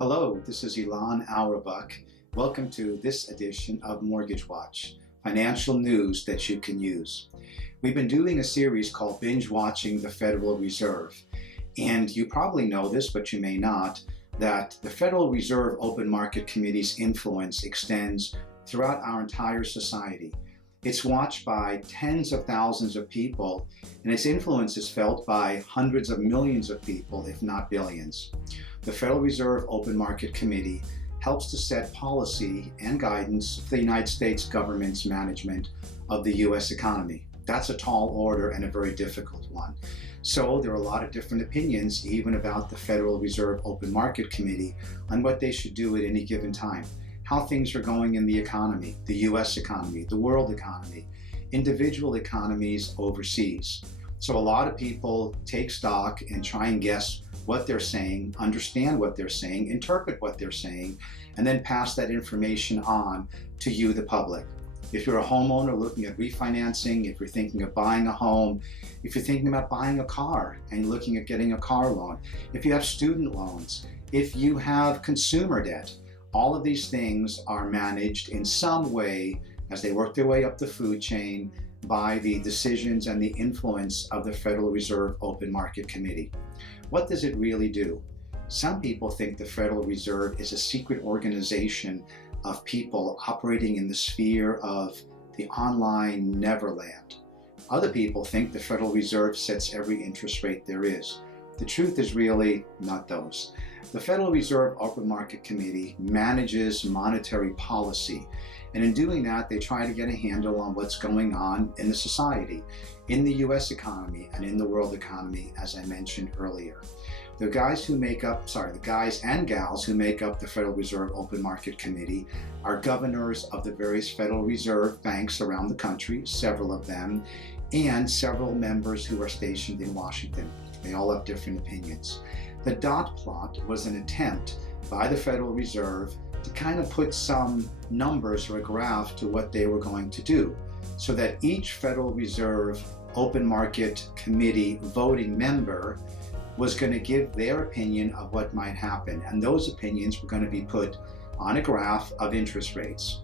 Hello, this is Ilan Awerbuch. Welcome to this edition of Mortgage Watch, financial news that you can use. We've been doing a series called Binge Watching the Federal Reserve. And you probably know this, but you may not, that the Federal Reserve Open Market Committee's influence extends throughout our entire society. It's watched by tens of thousands of people, and its influence is felt by hundreds of millions of people, if not billions. The Federal Reserve Open Market Committee helps to set policy and guidance for the United States government's management of the U.S. economy. That's a tall order and a very difficult one. So there are a lot of different opinions, even about the Federal Reserve Open Market Committee, on what they should do at any given time, how things are going in the economy, the U.S. economy, the world economy, individual economies overseas. So a lot of people take stock and try and guess what they're saying, understand what they're saying, interpret what they're saying, and then pass that information on to you, the public. If you're a homeowner looking at refinancing, if you're thinking of buying a home, if you're thinking about buying a car and looking at getting a car loan, if you have student loans, if you have consumer debt, all of these things are managed in some way as they work their way up the food chain by the decisions and the influence of the Federal Reserve Open Market Committee. What does it really do? Some people think the Federal Reserve is a secret organization of people operating in the sphere of the online neverland. Other people think the Federal Reserve sets every interest rate there is. The truth is really not those. The Federal Reserve Open Market Committee manages monetary policy, and in doing that, they try to get a handle on what's going on in the society, in the U.S. economy, and in the world economy, as I mentioned earlier. The guys and gals who make up the Federal Reserve Open Market Committee are governors of the various Federal Reserve banks around the country, several of them, and several members who are stationed in Washington. They all have different opinions. The dot plot was an attempt by the Federal Reserve to kind of put some numbers or a graph to what they were going to do, so that each Federal Reserve Open Market Committee voting member was going to give their opinion of what might happen, and those opinions were going to be put on a graph of interest rates.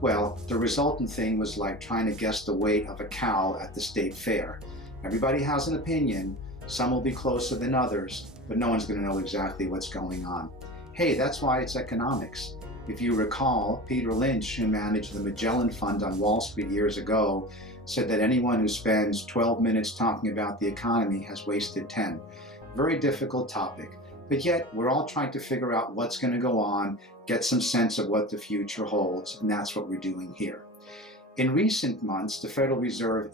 Well, the resultant thing was like trying to guess the weight of a cow at the state fair. Everybody has an opinion. Some will be closer than others, but no one's going to know exactly what's going on. Hey, that's why it's economics. If you recall, Peter Lynch, who managed the Magellan Fund on Wall Street years ago, said that anyone who spends 12 minutes talking about the economy has wasted 10. Very difficult topic, but yet we're all trying to figure out what's going to go on, get some sense of what the future holds, and that's what we're doing here. In recent months, the Federal Reserve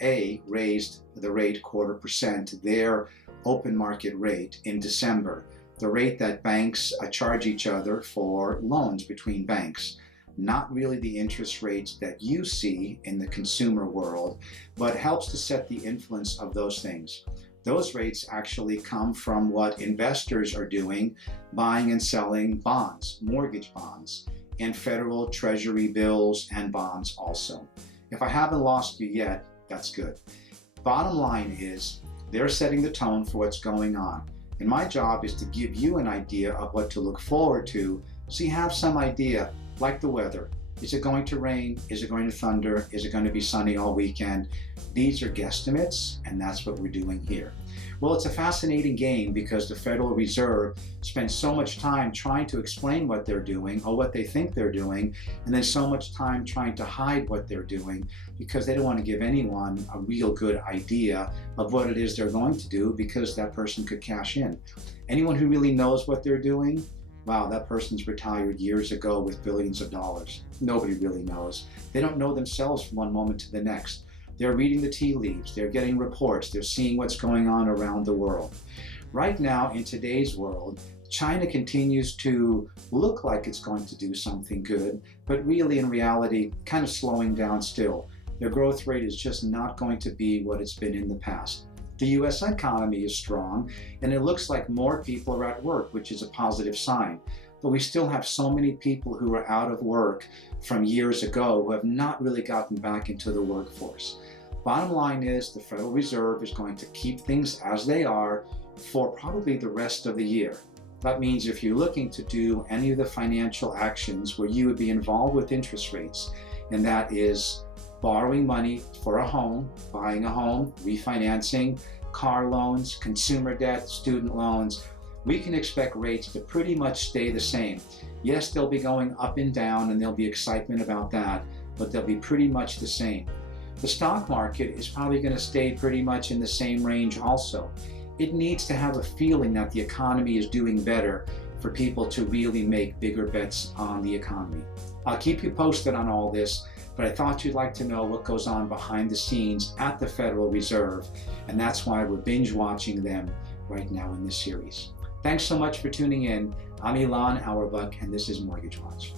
raised the rate 0.25%, their open market rate, in December, the rate that banks charge each other for loans between banks. Not really the interest rates that you see in the consumer world, but helps to set the influence of those things. Those rates actually come from what investors are doing, buying and selling bonds, mortgage bonds, and federal treasury bills and bonds also. If I haven't lost you yet, that's good. Bottom line is, they're setting the tone for what's going on. And my job is to give you an idea of what to look forward to, so you have some idea, like the weather. Is it going to rain? Is it going to thunder? Is it going to be sunny all weekend? These are guesstimates, and that's what we're doing here. Well, it's a fascinating game because the Federal Reserve spends so much time trying to explain what they're doing or what they think they're doing, and then so much time trying to hide what they're doing because they don't want to give anyone a real good idea of what it is they're going to do, because that person could cash in. Anyone who really knows what they're doing, wow, that person's retired years ago with billions of dollars. Nobody really knows. They don't know themselves from one moment to the next. They're reading the tea leaves, they're getting reports, they're seeing what's going on around the world. Right now, in today's world, China continues to look like it's going to do something good, but really in reality, kind of slowing down still. Their growth rate is just not going to be what it's been in the past. The U.S. economy is strong, and it looks like more people are at work, which is a positive sign. But we still have so many people who are out of work from years ago who have not really gotten back into the workforce. Bottom line is, the Federal Reserve is going to keep things as they are for probably the rest of the year. That means if you're looking to do any of the financial actions where you would be involved with interest rates, and that is borrowing money for a home, buying a home, refinancing, car loans, consumer debt, student loans, we can expect rates to pretty much stay the same. Yes, they'll be going up and down and there'll be excitement about that, but they'll be pretty much the same. The stock market is probably going to stay pretty much in the same range also. It needs to have a feeling that the economy is doing better for people to really make bigger bets on the economy. I'll keep you posted on all this, but I thought you'd like to know what goes on behind the scenes at the Federal Reserve, and that's why we're binge watching them right now in this series. Thanks so much for tuning in. I'm Ilan Awerbuch, and this is Mortgage Watch.